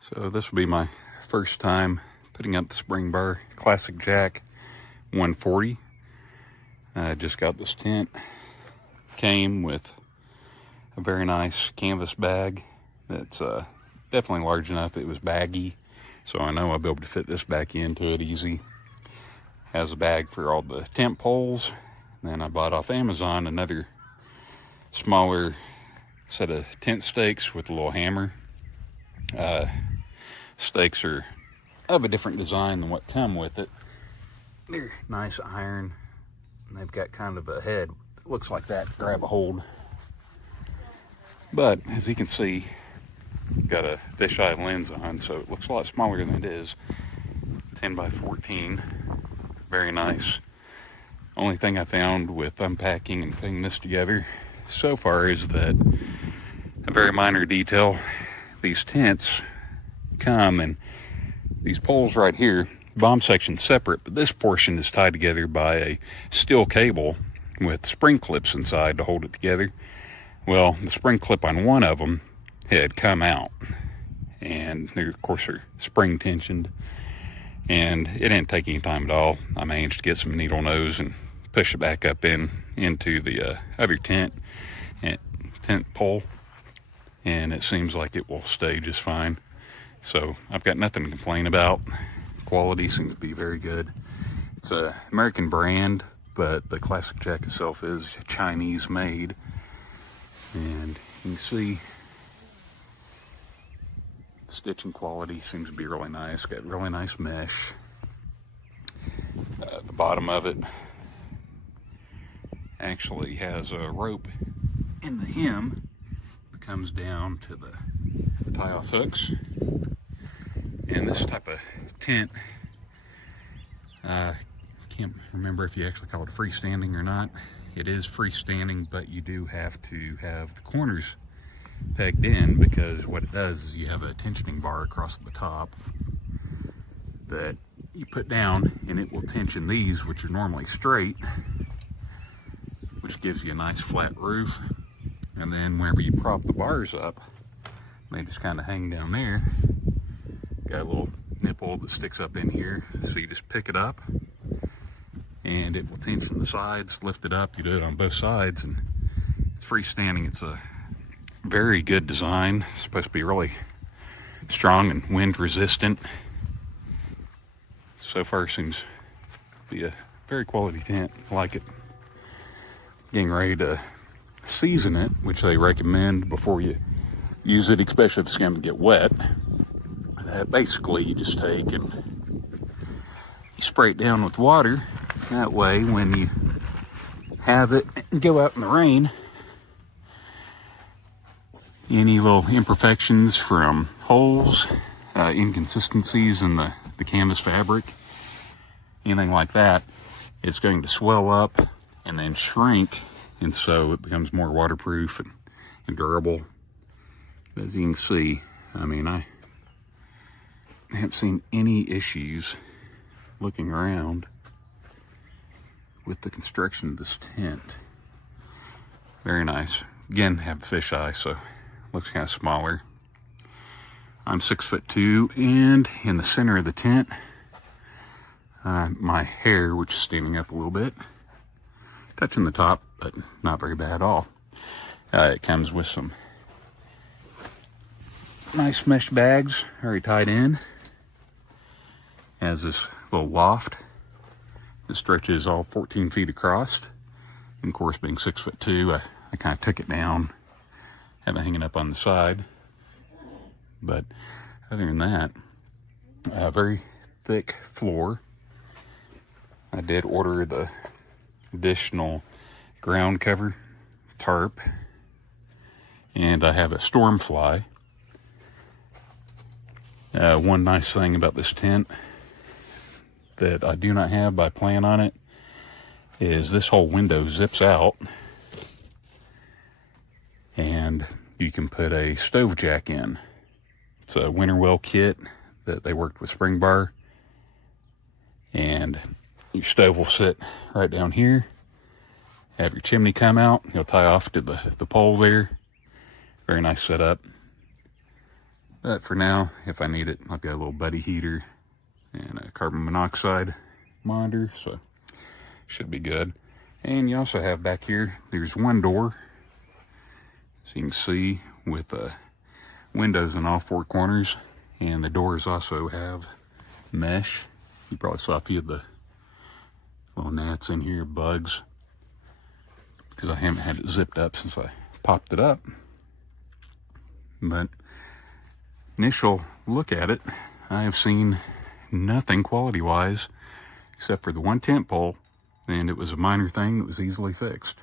So this will be my first time putting up the Springbar Classic Jack 140. I just got this tent. Came with a very nice canvas bag that's definitely large enough. It was baggy, so I know I'll be able to fit this back into it easy. Has a bag for all the tent poles. Then I bought off Amazon another smaller set of tent stakes with a little hammer. Stakes are of a different design than what come with it. They're nice iron, and they've got kind of a head that looks like that to grab a hold. But as you can see, got a fisheye lens on, so it looks a lot smaller than it is. 10 by 14, very nice. Only thing I found with unpacking and putting this together so far is that a very minor detail. These tents come and these poles right here, bomb section's separate, but this portion is tied together by a steel cable with spring clips inside to hold it together. Well, the spring clip on one of them had come out, and they of course are spring tensioned, and it didn't take any time at all. I managed to get some needle nose and push it back up into the other tent pole, and it seems like it will stay just fine. So I've got nothing to complain about. Quality seems to be very good. It's an American brand, but the Classic Jack itself is Chinese made. And you can see the stitching quality seems to be really nice. Got really nice mesh. The bottom of it actually has a rope in the hem that comes down to the tie-off hooks. And this type of tent, can't remember if you actually call it a freestanding or not. It is freestanding, but you do have to have the corners pegged in, because what it does is you have a tensioning bar across the top that you put down, and it will tension these, which are normally straight, which gives you a nice flat roof. And then whenever you prop the bars up, they just kind of hang down there. Got a little nipple that sticks up in here, so you just pick it up and it will tension the sides, lift it up. You do it on both sides, and it's freestanding. It's a very good design. It's supposed to be really strong and wind resistant. So far seems to be a very quality tent. I like it. Getting ready to season it, which they recommend before you use it, especially if it's going to get wet. Basically, you just take and you spray it down with water. That way, when you have it go out in the rain, any little imperfections from holes, inconsistencies in the canvas fabric, anything like that, it's going to swell up and then shrink, and so it becomes more waterproof and durable. As you can see, I mean, I haven't seen any issues looking around with the construction of this tent. Very nice. Again, have the fisheye, so looks kind of smaller. I'm 6'2", and in the center of the tent, my hair, which is standing up a little bit, touching the top, but not very bad at all. It comes with some nice mesh bags already tied in. Has this little loft that stretches all 14 feet across. And of course, being 6'2", I kind of took it down, have it hanging up on the side. But other than that, a very thick floor. I did order the additional ground cover tarp, and I have a storm fly. One nice thing about this tent that I do not have, but I plan on it, is this whole window zips out, and you can put a stove jack in. It's a winter well kit that they worked with Springbar, and your stove will sit right down here. Have your chimney come out, you'll tie off to the pole there. Very nice setup. But for now, if I need it, I've got a little buddy heater and a carbon monoxide monitor, so should be good. And you also have back here, there's one door, so you can see, with windows in all four corners, and the doors also have mesh. You probably saw a few of the little gnats in here, bugs, because I haven't had it zipped up since I popped it up. But initial look at it, I have seen nothing quality-wise except for the one tent pole, and it was a minor thing that was easily fixed.